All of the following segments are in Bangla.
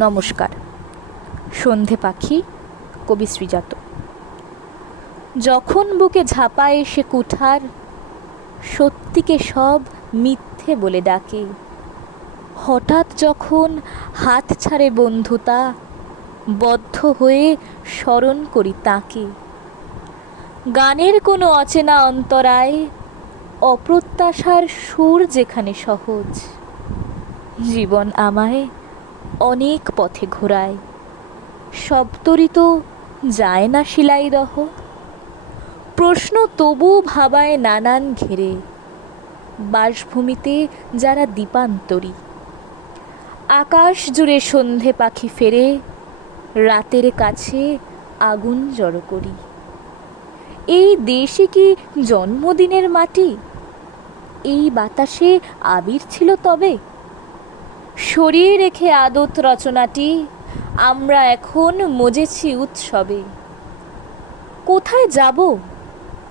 নমস্কার। সন্ধে পাখি, কবি শ্রীজাত। যখন বুকে ঝাঁপায় সে কুঠার, সত্যিকে সব মিথ্যে বলে ডাকে। হঠাৎ যখন হাত ছাড়ে বন্ধুতা, বদ্ধ হয়ে স্মরণ করি তাকে। গানের কোনো অচেনা অন্তরায়, অপ্রত্যাশার সুর যেখানে সহজ, জীবন আমায় অনেক পথে ঘোরায়। শব্দরই তো যায় না শিলাই রহ, প্রশ্ন তবু ভাবায় নানান ঘেরে। বাসভূমিতে যারা দীপান্তরী, আকাশ জুড়ে সন্ধে পাখি ফেরে, রাতের কাছে আগুন জড়ো করি। এই দেশে কি জন্মদিনের মাটি? এই বাতাসে আবির ছিল তবে? সরিয়ে রেখে আদত রচনাটি আমরা এখন মজেছি উৎসবে। কোথায় যাব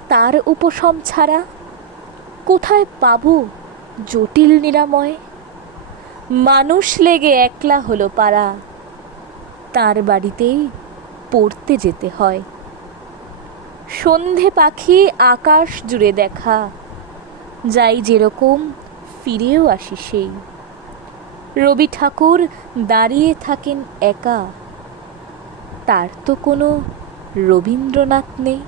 তার উপশম ছাড়া? কোথায় পাব জটিল নিরাময়? মানুষ লেগে একলা হলো পারা, তার বাড়িতেই পড়তে যেতে হয়। সন্ধে পাখি আকাশ জুড়ে দেখা, যাই যেরকম ফিরেও আসি সেই। রবি ঠাকুর দাঁড়িয়ে থাকেন একা, তার তো কোনো রবীন্দ্রনাথ নেই।